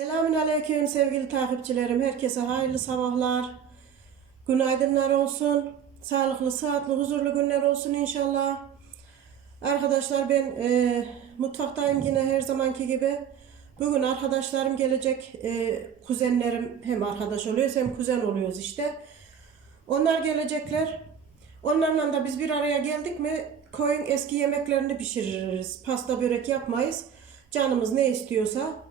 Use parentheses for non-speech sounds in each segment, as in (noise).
Selamünaleyküm sevgili takipçilerim. Herkese hayırlı sabahlar. Günaydınlar olsun. Sağlıklı, sıhhatli, huzurlu günler olsun inşallah. Arkadaşlar ben e, mutfaktayım yine her zamanki gibi. Bugün arkadaşlarım gelecek. E, kuzenlerim hem arkadaş oluyoruz hem kuzen oluyoruz işte. Onlar gelecekler. Onlarla da biz bir araya geldik mi koyun eski yemeklerini pişiririz. Pasta börek yapmayız. Canımız ne istiyorsa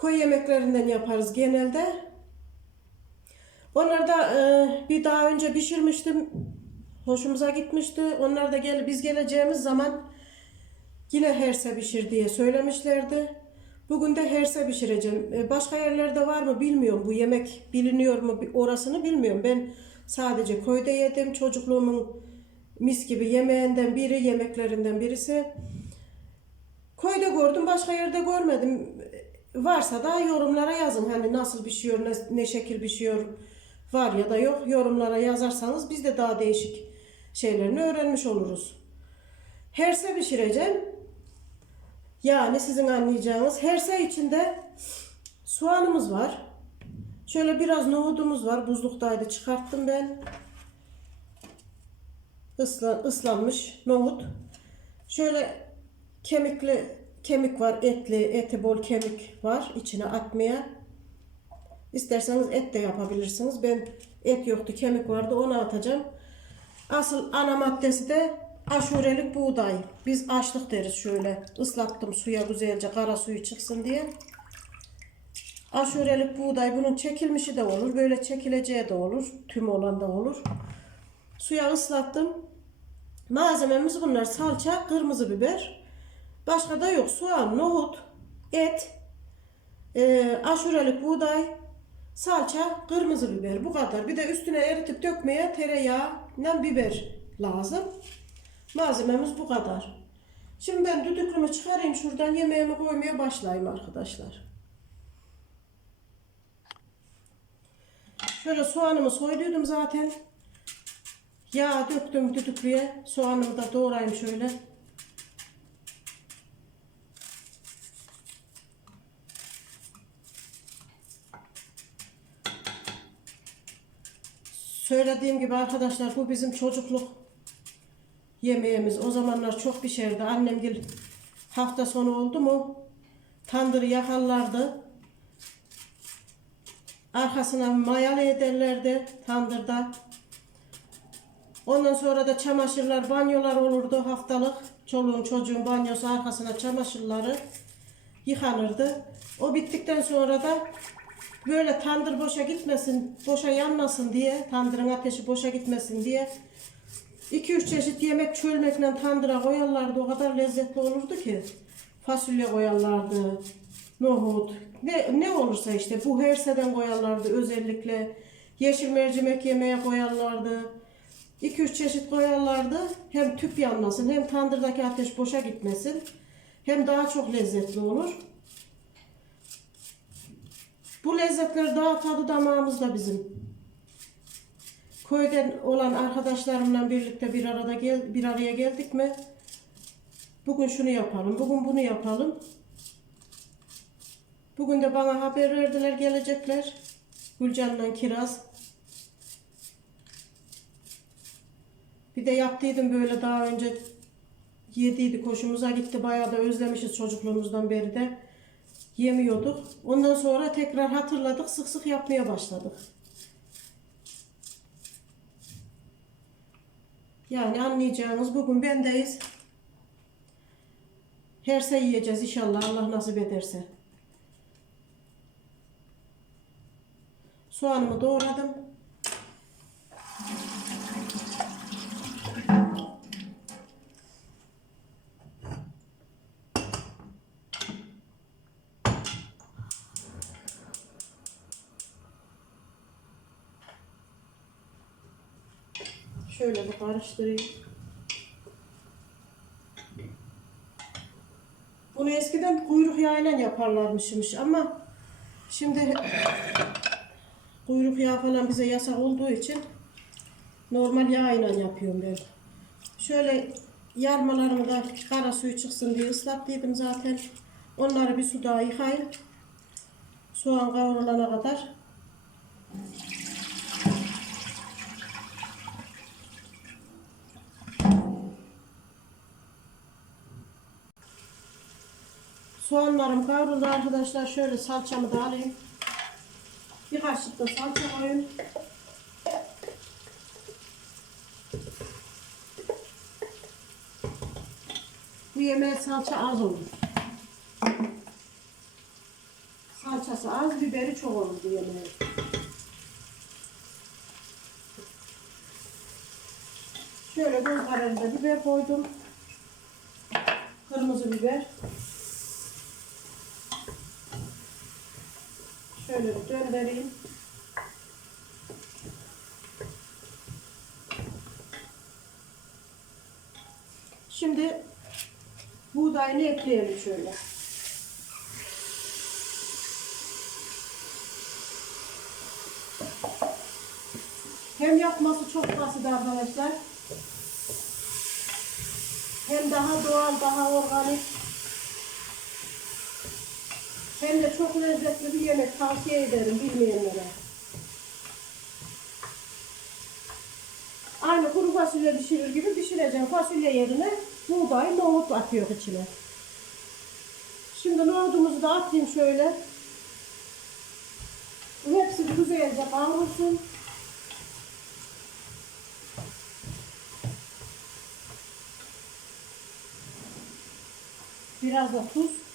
koyu yemeklerinden yaparız genelde. Onları da e, bir daha önce pişirmiştim. Hoşumuza gitmişti. Onlar da gel biz geleceğimiz zaman yine herse pişir diye söylemişlerdi. Bugün de herse pişireceğim. E, başka yerlerde var mı bilmiyorum. Bu yemek biliniyor mu orasını bilmiyorum. Ben sadece koyda yedim. Çocukluğumun mis gibi yemeğinden biri, yemeklerinden birisi. Koyda gördüm, başka yerde görmedim. Varsa da yorumlara yazın. Hani nasıl pişiyor, ne, ne şekil pişiyor var ya da yok. Yorumlara yazarsanız biz de daha değişik şeylerini öğrenmiş oluruz. Herse pişireceğim. Yani sizin anlayacağınız herse içinde soğanımız var. Şöyle biraz nohudumuz var. Buzluktaydı çıkarttım ben. Isla, ıslanmış nohut. Şöyle kemikli kemik var, etli, eti bol kemik var içine atmaya. İsterseniz et de yapabilirsiniz. Ben et yoktu, kemik vardı onu atacağım. Asıl ana maddesi de aşurelik buğday. Biz açlık deriz şöyle. Islattım suya güzelce kara suyu çıksın diye. Aşurelik buğday bunun çekilmişi de olur. Böyle çekileceği de olur. Tüm olan da olur. Suya ıslattım. Malzememiz bunlar. Salça, kırmızı biber. Başka da yok. Soğan, nohut, et, e, aşurelik buğday, salça, kırmızı biber. Bu kadar. Bir de üstüne eritip dökmeye tereyağı, nem biber lazım. Malzememiz bu kadar. Şimdi ben düdüklümü çıkarayım şuradan yemeğimi koymaya başlayayım arkadaşlar. Şöyle soğanımı soyduydum zaten. Yağ döktüm düdüklüye. Soğanımı da doğrayayım şöyle. Söylediğim gibi arkadaşlar bu bizim çocukluk yemeğimiz. O zamanlar çok pişerdi. Annem gel hafta sonu oldu mu tandırı yakarlardı. Arkasına mayalı ederlerdi tandırda. Ondan sonra da çamaşırlar, banyolar olurdu haftalık. Çoluğun çocuğun banyosu arkasına çamaşırları yıkanırdı. O bittikten sonra da böyle tandır boşa gitmesin, boşa yanmasın diye, tandırın ateşi boşa gitmesin diye 2-3 çeşit yemek çölmekle tandıra koyarlardı. O kadar lezzetli olurdu ki. Fasulye koyarlardı, nohut, ne, ne olursa işte bu herseden koyarlardı özellikle. Yeşil mercimek yemeğe koyarlardı. 2-3 çeşit koyarlardı. Hem tüp yanmasın hem tandırdaki ateş boşa gitmesin. Hem daha çok lezzetli olur. Bu lezzetler daha tadı damağımızda bizim. Köyden olan arkadaşlarımla birlikte bir arada gel, bir araya geldik mi? Bugün şunu yapalım, bugün bunu yapalım. Bugün de bana haber verdiler gelecekler. Gülcan'la Kiraz. Bir de yaptıydım böyle daha önce yediydik hoşumuza gitti. Bayağı da özlemişiz çocukluğumuzdan beri de. Yemiyorduk. Ondan sonra tekrar hatırladık. Sık sık yapmaya başladık. Yani anlayacağınız bugün bendeyiz. Herse yiyeceğiz inşallah Allah nasip ederse. Soğanımı doğradım. Şöyle bir karıştırayım. Bunu eskiden kuyruk yağıyla yaparlarmışmış ama şimdi kuyruk yağı falan bize yasak olduğu için normal yağıyla yapıyorum ben. Şöyle yarmalarımı da kara suyu çıksın diye ıslattıydım zaten. Onları bir su daha Soğan kavrulana kadar. Soğanlarım kavruldu arkadaşlar. Şöyle salçamı da alayım. Bir kaşık da salça koyun. Bu yemeğe salça az olur. Salçası az, biberi çok olur bu yemeğe. Şöyle göz kararında biber koydum. Kırmızı biber. Şöyle bir döndüreyim. Şimdi buğdayını ekleyelim şöyle. Hem yapması çok basit arkadaşlar. Hem daha doğal, daha organik. Hem de çok lezzetli bir yemek tavsiye ederim bilmeyenlere. Aynı kuru fasulye pişirir gibi pişireceğim. Fasulye yerine buğday, nohut atıyor içine. Şimdi nohutumuzu da atayım şöyle. Hepsi güzelce kavrulsun. Biraz da tuz.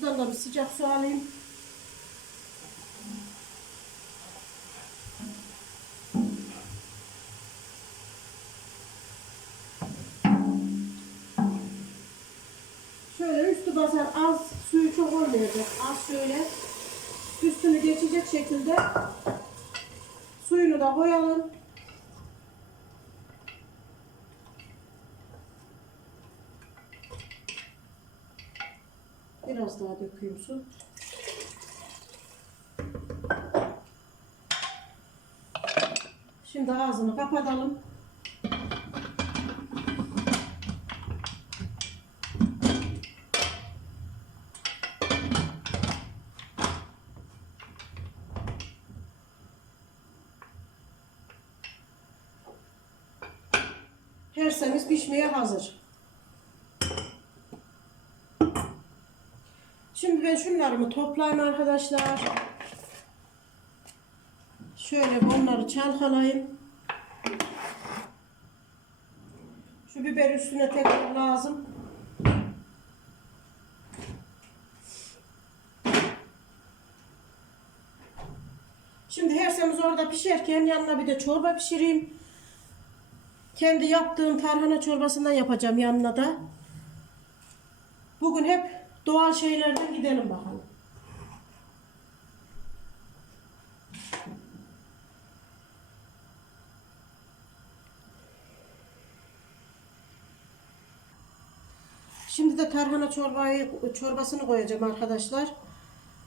Şuradan da bir sıcak su alayım. Şöyle üstü basar az suyu çok olmayacak. Az şöyle üstünü geçecek şekilde suyunu da koyalım. Daha dökeyim su. Şimdi ağzını kapatalım. Hersemiz pişmeye hazır. Şimdi ben şunlarımı toplayayım arkadaşlar. Şöyle bunları çalkalayayım. Şu biber üstüne tekrar lazım. Şimdi hersemiz orada pişerken yanına bir de çorba pişireyim. Kendi yaptığım tarhana çorbasından yapacağım yanına da. Bugün hep doğal şeylerden gidelim bakalım. Şimdi de tarhana çorbayı çorbasını koyacağım arkadaşlar.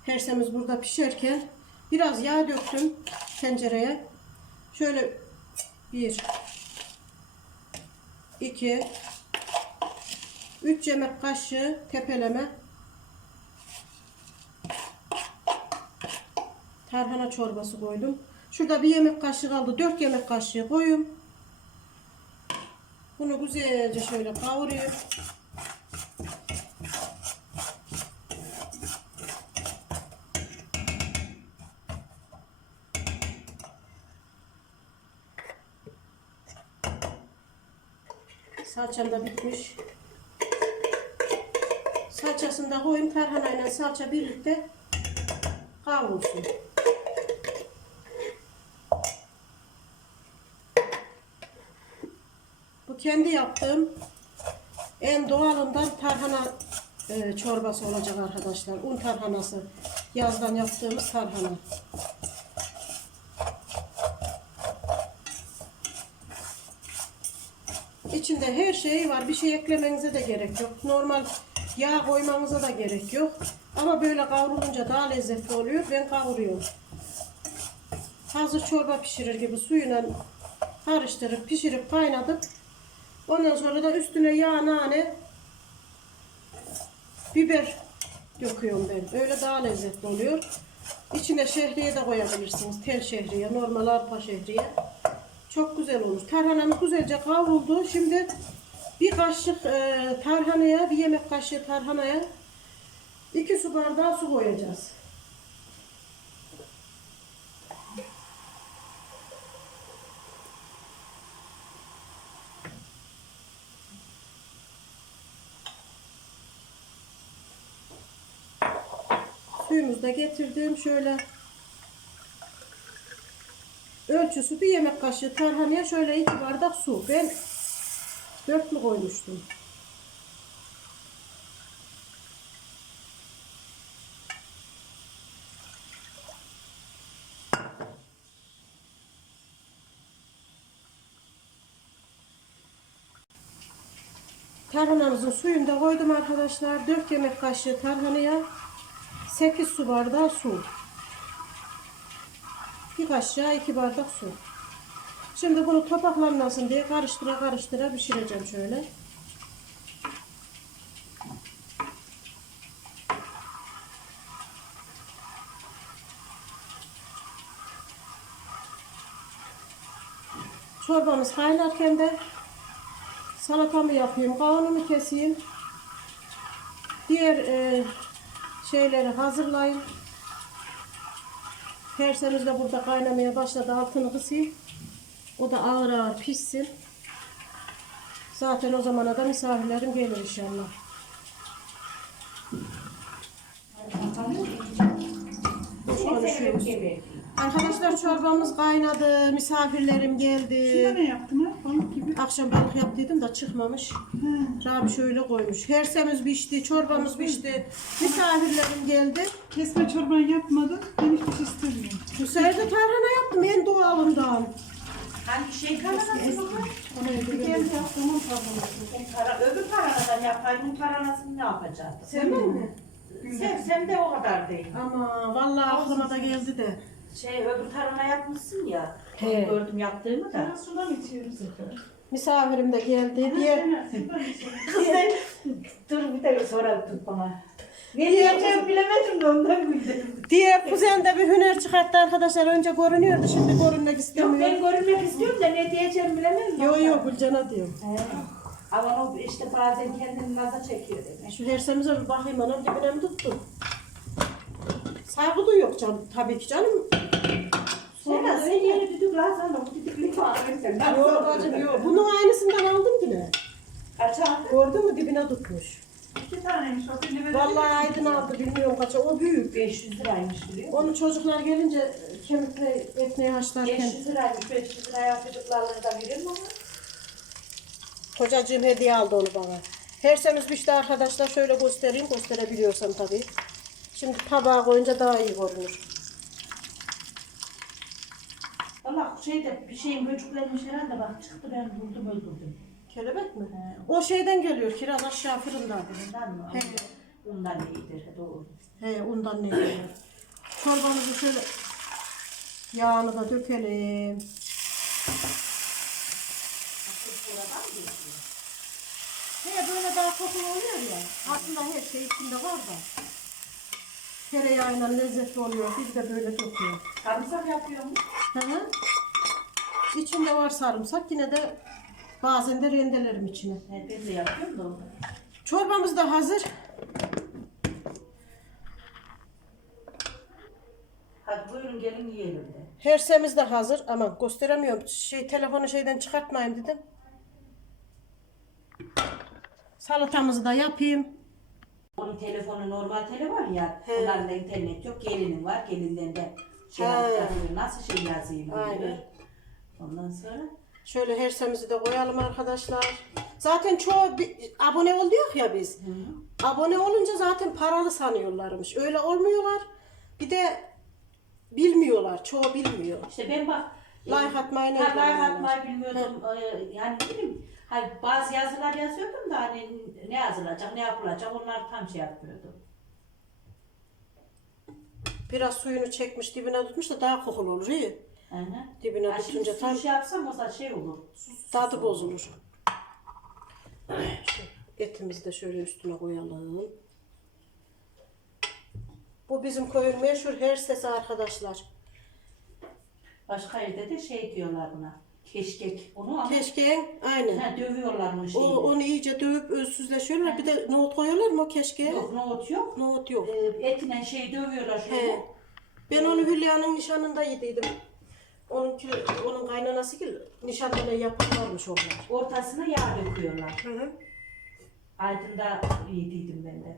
Hersemiz burada pişerken biraz yağ döktüm tencereye. Şöyle bir 2 3 yemek kaşığı tepeleme tarhana çorbası koydum. Şurada bir yemek kaşığı kaldı. 4 yemek kaşığı koyun. Bunu güzelce şöyle kavuruyorum. Salçam da bitmiş. Salçasını da koyayım. Tarhanayla salça birlikte kavrulsun. Kendi yaptığım en doğalından tarhana e, çorbası olacak arkadaşlar. Un tarhanası. Yazdan yaptığımız tarhana. İçinde her şey var. Bir şey eklemenize de gerek yok. Normal Yağ koymanıza da gerek yok. Ama böyle kavrulunca daha lezzetli oluyor. Ben kavuruyorum. Hazır çorba pişirir gibi suyuna karıştırıp pişirip kaynatıp ondan sonra da üstüne yağ nane biber döküyorum ben. Öyle daha lezzetli oluyor. İçine şehriye de koyabilirsiniz. Tel şehriye, normal arpa şehriye. Çok güzel olur. Tarhanamız güzelce kavruldu. Şimdi bir kaşık e, tarhanaya, bir yemek kaşığı tarhanaya iki su bardağı su koyacağız. Suyumuzu da getirdim. Şöyle ölçüsü bir yemek kaşığı tarhanaya şöyle iki bardak su. Ben dört mü koymuştum? Tarhanamızın suyunu da koydum arkadaşlar. 4 yemek kaşığı tarhanaya 8 su bardağı su. Bir kaşığa 2 bardak su. Şimdi bunu topaklanmasın diye karıştıra karıştıra pişireceğim şöyle. Çorbamız kaynarken de salatamı yapayım, kavanomu keseyim. Diğer e, şeyleri hazırlayayım. Tersemiz de burada kaynamaya başladı. Altını kısayım. O da ağır ağır pişsin. Zaten o zamana da misafirlerim gelir inşallah. Konuşuyoruz. Arkadaşlar çorbamız kaynadı. Misafirlerim geldi. Şurada ne gibi. Akşam balık yaptıydım da çıkmamış. Ha. Rabi şöyle koymuş. Hersemiz pişti, çorbamız pişti. Misafirlerim geldi. Kesme çorban yapmadın. Ben hiçbir şey istemiyorum. Bu sefer de tarhana yaptım en doğalından. Hangi şey taranası mı? Ona bir geldi yaptığımın. Para, öbür taranadan yapaydın taranasını ne yapacaktın? Sen mi? Sen, sen de o kadar değil. Ama vallahi aklıma da geldi de. Şey öbür tarhana yapmışsın ya. He. Onu gördüm yaptığımı da. Sana sudan içiyoruz. Misafirim de geldi diye. (laughs) Kız dur bir de sonra tut bana. Ne diyeceğimi bilemedim de ondan güldüm. Diğer kuzen de bir hüner çıkarttı arkadaşlar. Önce görünüyordu şimdi görünmek Yok istemiyor. ben görünmek istiyorum da ne diyeceğimi bilemedim. Yok yok Gülcan'a diyorum. He. Ama o işte bazen kendini naza çekiyor demek. Şu hersemize bir bakayım anam dibine mi tuttu? Saygı duyuyor canım. Tabii ki canım. Sen sen yeni düdük lazım Yok bacım yok. Bunun aynısından aldım yine. Kaç aldın? Gördün mü dibine tutmuş. İki taneymiş o. Verelim. Vallahi Aydın aldı bilmiyorum kaça. O büyük. 500 liraymış biliyor musun? Onu çocuklar gelince kemikle ekmeği haşlarken 500 liraymış, 500 liraya çocuklarla da verir mi ona? kocacığım hediye aldı onu bana. Hersemiz pişti arkadaşlar. Şöyle göstereyim. Gösterebiliyorsam tabii. Şimdi tabağa koyunca daha iyi görünür. Valla şeyde bir şeyin böcüklenmiş herhalde bak çıktı ben buldum öldürdüm. Kelebek mi? He. O şeyden geliyor. Kiraz aşağı fırında. Bundan mı? He. Bundan iyidir doğru. He ondan ne geliyor. Çorbamızı şöyle yağını da dökelim. He böyle daha kokulu oluyor ya. Aslında her şey içinde var da. Tereyağıyla lezzetli oluyor. Biz de böyle döküyoruz. Sarımsak yapıyor mu? Hı hı. İçinde var sarımsak. Yine de bazen de rendelerim içine. He, ben de yapıyorum da onu. Çorbamız da hazır. Hadi buyurun gelin yiyelim de. Hersemiz de hazır. Ama gösteremiyorum. Şey telefonu şeyden çıkartmayayım dedim. Salatamızı da yapayım. Onun telefonu normal tele var ya. He. Onların da internet yok. Gelinin var. Gelinden de şey He. Nasıl şey yazayım diyor. Aynen. Ondan sonra Şöyle hersemizi de koyalım arkadaşlar. Zaten çoğu bir- abone oluyor ya biz. Abone olunca zaten paralı sanıyorlarmış. Öyle olmuyorlar. Bir de bilmiyorlar. Çoğu bilmiyor. işte ben bak Like atmayı Ha, nereden like biliyorlar? atmayı bilmiyordum. Ee, yani ne bileyim Hayır, bazı yazılar yazıyordum da hani ne yazılacak, ne yapılacak onlar tam şey yapmıyordum. Biraz suyunu çekmiş dibine tutmuş da daha kokulu olur iyi. Hı hı. Dibine Ya şimdi tutunca su tam şey yapsam o zaman şey olur. Sus, tadı bozulur. Etimizi de şöyle üstüne koyalım. Bu bizim koyun meşhur her sesi arkadaşlar. Başka yerde de şey diyorlar buna. Keşkek. Onu ama Keşkeğin aynen. ha, dövüyorlar mı O, onu iyice dövüp özsüzleşiyorlar. Bir de nohut koyuyorlar mı o keşkeğe? Yok nohut yok. Nohut yok. Ee, etine şey dövüyorlar şöyle. He. Ben onu Hülya'nın nişanında yediydim. Onun, onun kaynanası gibi nişanda ne yaparlarmış onlar. Ortasına yağ döküyorlar. Hı hı. Aydın'da yediydim ben de.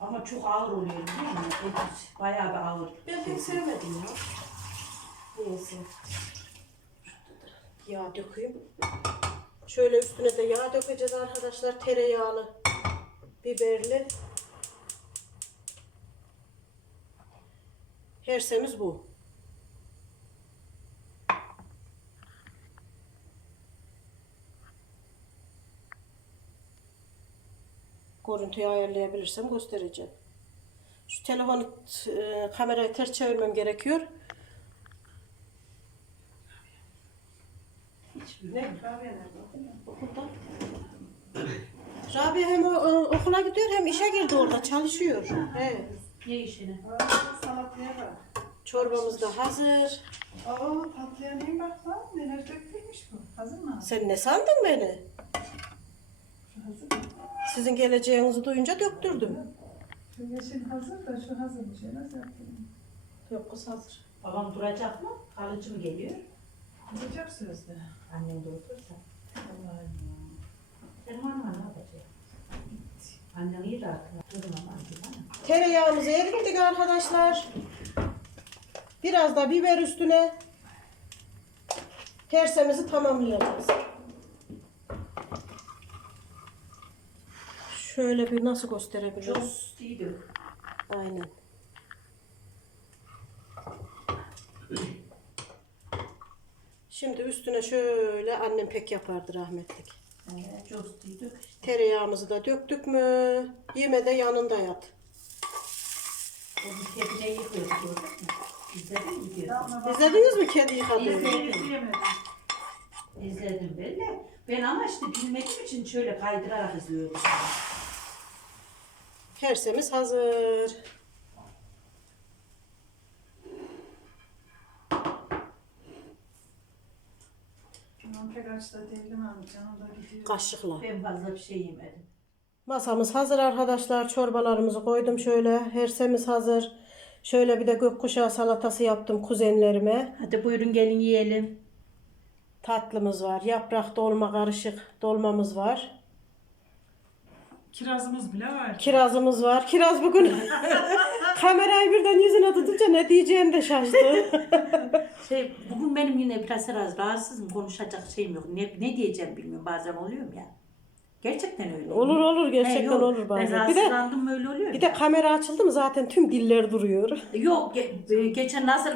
Ama çok ağır oluyor değil mi? Et bayağı bir ağır. Ben pek sevmedim ya. Neyse. Yağ dökeyim. Şöyle üstüne de yağ dökeceğiz arkadaşlar. Tereyağlı, biberli. Hersemiz bu. Görüntüyü ayarlayabilirsem göstereceğim. Şu telefonu e, kamerayı ters çevirmem gerekiyor. Ne? Okulda. Rabia hem o, e, okula gidiyor hem işe girdi orada çalışıyor. He. Ne işini? Aa, salataya bak. Çorbamız da hazır. Aa, tatlıya neyim bak lan? Neler dökülmüş bu? Hazır mı? Sen ne sandın beni? Şu hazır mı? Sizin geleceğinizi duyunca döktürdüm. Şu yeşil hazır da şu hazırmış. Ya nasıl yapayım? Yok kız hazır. Babam duracak mı? Kalıcı mı geliyor? Duracak sözde. Annem durdursa. Allah'ım ya. Senin annen ne yapacak? Annen iyi rahat. Mi? Tereyağımızı erittik arkadaşlar. Biraz da biber üstüne. Tersemizi tamamlayacağız. Şöyle bir nasıl gösterebiliriz? Çok iyi dök. Aynen. Şimdi üstüne şöyle annem pek yapardı rahmetlik. Evet. Tereyağımızı da döktük mü yeme de yanında yat. Onu kediye yıkıyoruz gördün mü? İzledin mi diyor. Yapma bak. İzlediniz mi kedi yıkadığını? İzledim. Yemedim. İzledim ben de. Ben ama işte bilmediğim için şöyle kaydırarak izliyordum. Hersemiz hazır. Canım pek aç da değilim ama canım da gidiyor. Kaşıkla. Ben fazla bir şey yemedim. Masamız hazır arkadaşlar. Çorbalarımızı koydum şöyle. Hersemiz hazır. Şöyle bir de gökkuşağı salatası yaptım kuzenlerime. Hadi buyurun gelin yiyelim. Tatlımız var. Yaprak dolma karışık dolmamız var. Kirazımız bile var. Kirazımız var. Kiraz bugün (laughs) kamerayı birden yüzüne tutunca ne diyeceğini de şaştı. (laughs) Şey, bugün benim yine biraz biraz rahatsızım. Konuşacak şeyim yok. Ne, ne diyeceğim bilmiyorum. Bazen oluyorum ya. Gerçekten öyle. olur olur He, gerçekten yok. olur bazen. Ben Bir de rahatsızlandım böyle oluyor. bir de kamera açıldı mı zaten tüm diller duruyor. Yok ge- e, geçen nasıl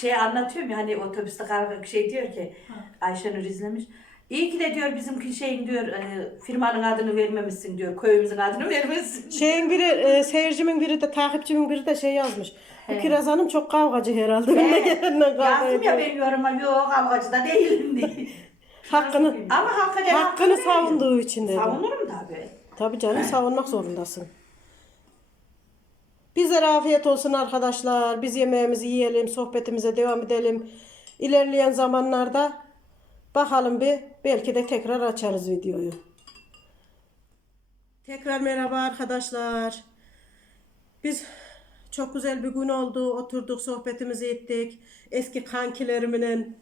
şey anlatıyorum ya hani otobüste kar- şey diyor ki Ayşenur izlemiş. İyi ki de diyor bizimki şeyin diyor e, firmanın adını vermemişsin diyor. Köyümüzün adını vermemişsin. Şeyin biri, e, seyircimin biri de, takipçimin biri de şey yazmış. Bu Kiraz Hanım çok kavgacı herhalde. Önüne gelenden kavga Yazdım ya ediyor. ben yoruma yok kavgacı da değilim diye. (laughs) Hakkını, Ama hakikaten hakkını hakkını savunduğu için dedim. Savunurum tabii. Tabii canım savunmak zorundasın. Bizlere afiyet olsun arkadaşlar. Biz yemeğimizi yiyelim, sohbetimize devam edelim. İlerleyen zamanlarda bakalım bir belki de tekrar açarız videoyu. Tekrar merhaba arkadaşlar. Biz çok güzel bir gün oldu. Oturduk, sohbetimizi ettik. Eski kankileriminin.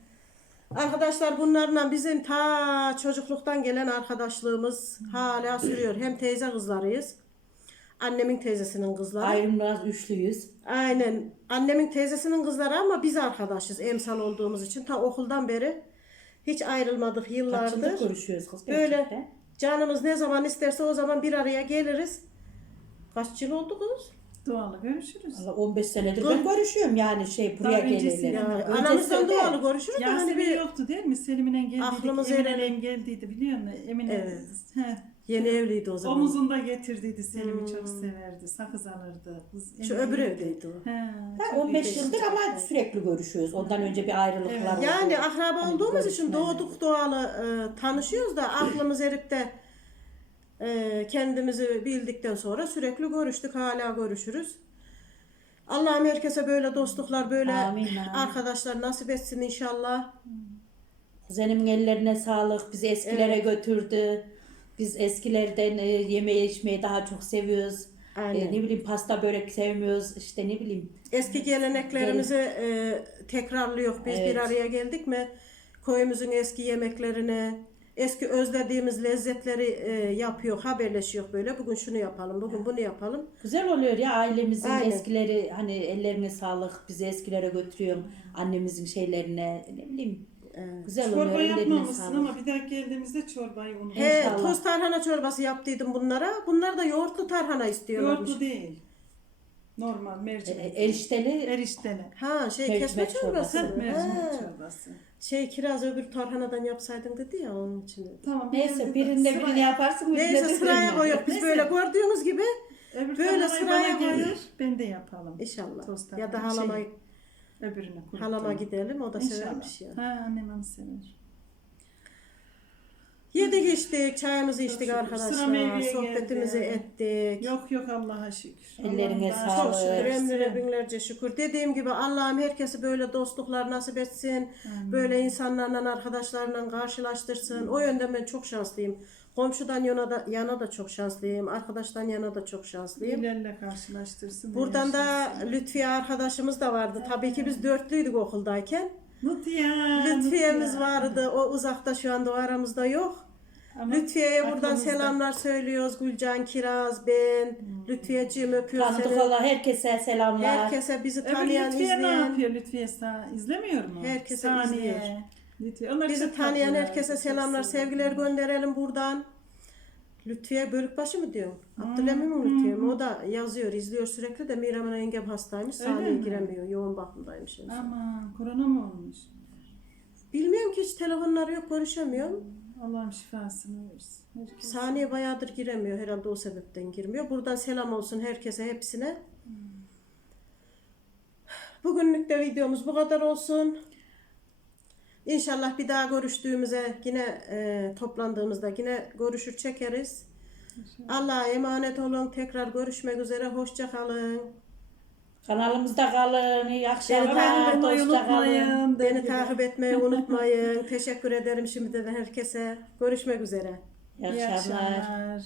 Arkadaşlar bunlarla bizim ta çocukluktan gelen arkadaşlığımız hala sürüyor. Hem teyze kızlarıyız. Annemin teyzesinin kızları. Ayrımlar üçlüyüz. Aynen. Annemin teyzesinin kızları ama biz arkadaşız emsal olduğumuz için. Ta okuldan beri hiç ayrılmadık yıllardır. Kaçında görüşüyoruz kız Böyle gerçekten. canımız ne zaman isterse o zaman bir araya geliriz. Kaç yıl oldu kız? Doğalı görüşürüz. Allah 15 senedir ben görüşüyorum yani şey buraya Daha öncesi geleli. ya. Ya, Öncesi anamızdan de- doğalı görüşürüz de hani Yasemin bir yoktu değil mi? Selim'in geldiydik. Aklımız Emine ereli. Emine geldiydi biliyor musun? Emine Evet. he, yeni evliydi o zaman. omuzunda getirdiydi. Selim'i Hmm. çok severdi. Sakız alırdı. Kız Şu öbür evdeydi o. He, Ha, çok 15 iyi. yıldır ama sürekli görüşüyoruz. Ondan önce bir ayrılıklar Evet. oldu. Yani akraba Hani olduğumuz için doğduk doğalı e, tanışıyoruz da aklımız erip de e, kendimizi bildikten sonra sürekli görüştük hala görüşürüz. Allah'ım herkese böyle dostluklar böyle Amin, amin. arkadaşlar nasip etsin inşallah. Kuzenimin ellerine sağlık. Bizi eskilere götürdü. Biz eskilerden e, yemeği içmeyi daha çok seviyoruz. Aynen. E, ne bileyim pasta börek sevmiyoruz. İşte ne bileyim. Eski geleneklerimizi e, tekrarlıyor. Biz Evet. bir araya geldik mi köyümüzün eski yemeklerini, eski özlediğimiz lezzetleri e, yapıyor, haberleşiyor böyle. Bugün şunu yapalım, bugün bunu yapalım. Güzel oluyor ya ailemizin Aynen. eskileri hani ellerine sağlık bizi eskilere götürüyorum. Annemizin şeylerine ne bileyim. Güzel oluyor Çorba ellerine yapmamışsın sağlık. ama bir daha geldiğimizde çorbayı unut. He, İnşallah. toz tarhana çorbası yaptıydım bunlara. Bunlar da yoğurtlu tarhana istiyorlarmış. Yoğurtlu değil. Normal E, mercimek. erişteli Erişteli. Ha şey Mercimek kesme çorbası. Heh, mı? mercimek çorbası. Şey kiraz öbür tarhanadan yapsaydın dedi ya onun için. Tamam. neyse birinde Sıra- birini yaparsın. birinde Neyse de sıraya birini. koyuyor. Biz Neyse. böyle gördüğünüz gibi Öbür Böyle sıraya sıraya gelir. Ben de yapalım. inşallah. Toz Ya da tarhana. Şey, öbürünü kurutalım. halama gidelim. O da İnşallah. severmiş ya. Ha annem onu sever. Yedik içtik, çayımızı içtik arkadaşlar. meyveye Sohbetimizi geldi. ettik. Yok yok Allah'a şükür. Ellerine daha Çok sağlık. şükür, emrine binlerce şükür. Dediğim gibi Allah'ım herkesi böyle dostluklar nasip etsin. Böyle insanlarla, arkadaşlarla karşılaştırsın. O yönden ben çok şanslıyım. Komşudan yana da, yana da çok şanslıyım. Arkadaştan yana da çok şanslıyım. İlerle karşılaştırsın. Buradan da. Lütfiye arkadaşımız da vardı. Tabii ki biz dörtlüydük okuldayken. Lütfiye. Lütfiye'miz Lütfiye. vardı. O uzakta şu anda o aramızda yok. Ama Lütfiye'ye buradan aklımızda. selamlar söylüyoruz. Gülcan Kiraz, ben. Lütfiyeciğim öpüyor Tanıdık seni. olan herkese selamlar. Herkese bizi Öbür tanıyan, Lütfiye ne izleyen, yapıyor Lütfiye sağ izlemiyor mu? Herkese Saniye. izliyor. Lütfiye. Onlar bizi çok tanıyan tatlılar, herkese çok selamlar, seviyorum. sevgiler gönderelim buradan. Lütfiye Bölükbaşı mı diyor? Hmm, Abdülhamim mi Lütfiye mi? O da yazıyor, izliyor sürekli de Miraman yengem hastaymış. Öyle Sahneye mi? giremiyor. Yoğun bakımdaymış. Aman korona mı olmuş? Bilmiyorum ki hiç telefonları yok, görüşemiyorum. Allah'ım şifasını versin. Herkes. Saniye bayağıdır giremiyor. Herhalde o sebepten girmiyor. Buradan selam olsun herkese, hepsine. Bugünlük de videomuz bu kadar olsun. İnşallah bir daha görüştüğümüze yine e, toplandığımızda yine görüşür çekeriz. Allah'a emanet olun. Tekrar görüşmek üzere. Hoşça kalın. Kanalımızda kalın. İyi akşamlar. Takip etmeyi kalın. unutmayın. Beni takip etmeyi (laughs) unutmayın. Teşekkür ederim şimdiden herkese. Görüşmek üzere. İyi İyi akşamlar. akşamlar.